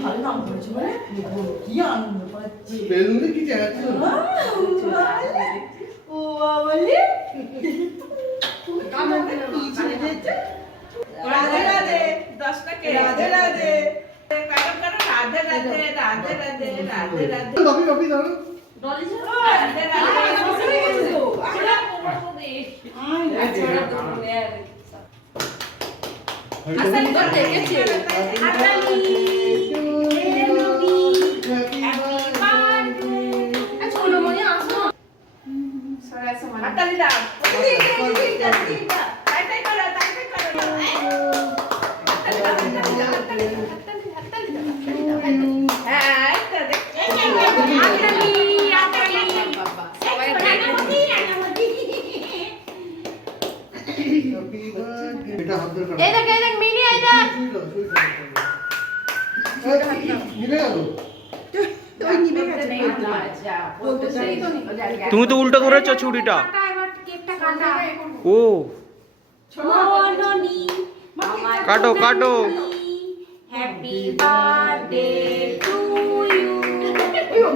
ভালো নাম করেছো মানে কি আনন্দ পাচ্ছি বেলুনে কি চাচ্ছো ও বাবালে রাধে রাধে 10 টাকা রাধে রাধে কারণ রাধে রাধে রাধে রাধে রাধে রাধে কপি কপি দাও ডলি রাধে রাধে আসাই তো দেখেছি আতালি Atalida. তুমি তো উল্টো ধরেছো ছুরিটা ও কাটো কাটো happy birthday to you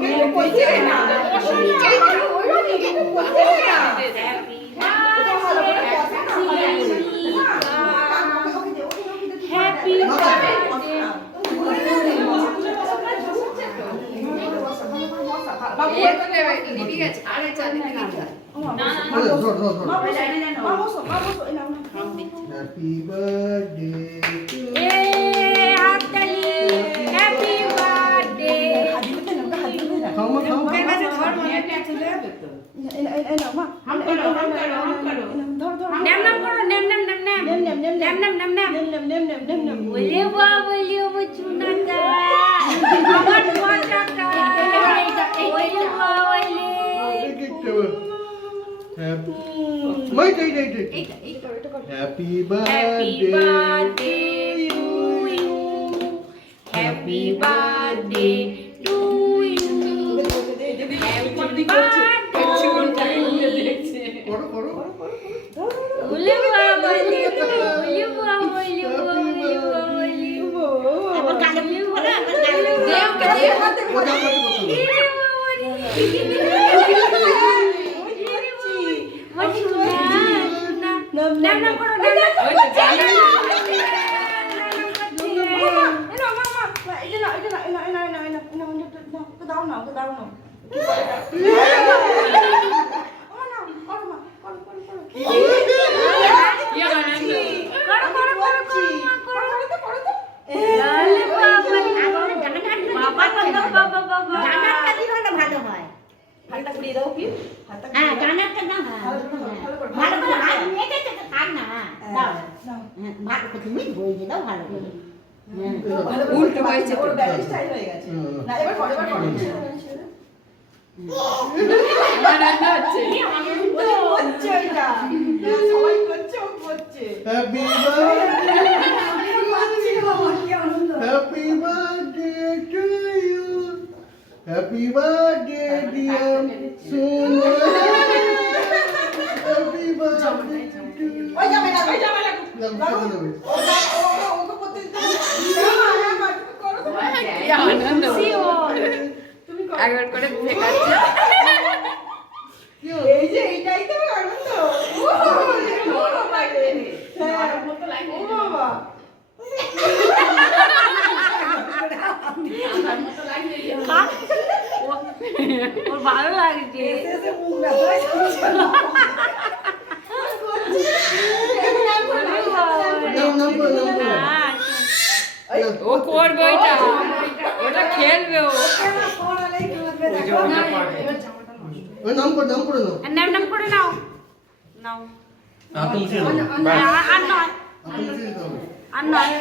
happy Happy birthday to Happy birthday to you. Happy birthday to you. Happy birthday. করো করো উল্টো হয়েছে ওর ব্যালেন্স স্টাইল হয়ে গেছে না এবার পরে রান্না হচ্ছে হচ্ছে এটা সবাই করছে ও করছে happy birthday happy birthday to you happy birthday dear সোনা হ্যাপি বার্থডে টু ওই যাবে না ওকে করতে একবার করে ফেকাচ্ছে এই যে এইটাই তো আনন্দ ও বাবা ওর ভালো লাগছে ও করবে ওটা খেলবে ও নাম করে নাও নাম করে নাও নাও তুমি আর নয় আপনি আর নয়